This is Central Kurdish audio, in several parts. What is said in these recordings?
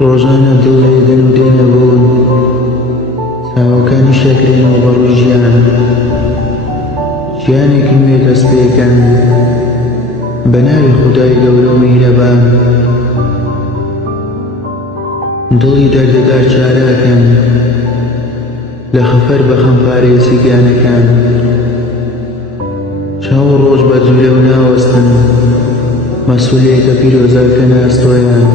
ڕۆژانە دڵ لێدەن و دێنەبوون چاوەکانی شەکرێنەوە بەڕووی ژیان ژیانێکی نوێ دەست پێکەن بە ناوی خودای گەورە و میهرەبان دڵی دەردەدار چاراکەن لە خەفەر بە خەمپارێسی گیانەکان شەو و ڕۆژ بە جوولە و ناوەستن مەسئولیەتە پیرۆزەکە ناستۆیان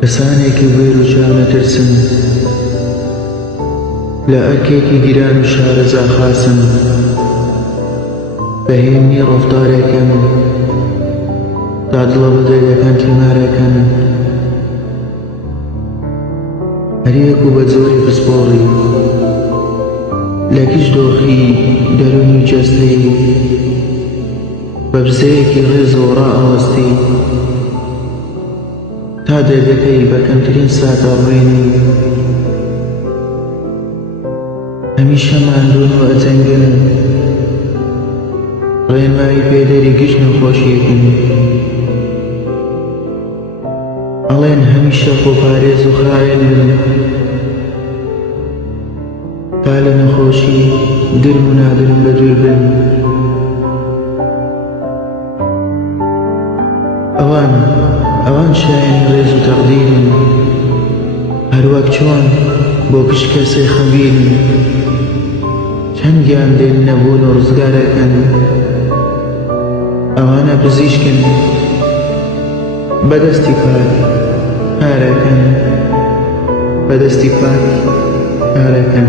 کەسانێکی وێر و چاو نەترسن لە ئەرکێکی گیران و شارەزا خاسن بەهێمنی ڕەفتارێکن تا دڵە بەدەیەکان تیمارەکەن هەریەک و بە جۆری پسپۆڕی لە کیش دۆخی دەرونی جەستەی بە بزەیەکی ڕێز و ڕائەوەستی تا دەردەکەی بە کەمترین ساتە ڕوێنی هەمیشە ماندوون و ئەجەنگن ڕێنمایی پێدەری گشت نەخۆشیەکن ئەڵێن هەمیشە خۆپارێز و خاوێن بن تا لە نەخۆشی گرم و ناگرم بەدوور بن ئەوان شایەنی ڕێز و تەقدیرن هەروەک چۆن بۆ پشت کەسێ خەبیرن چەند گیان دێن نەبوون و ڕزگارەکەن ئەوانە پزیشکن بەدەستی پاک کارەکەن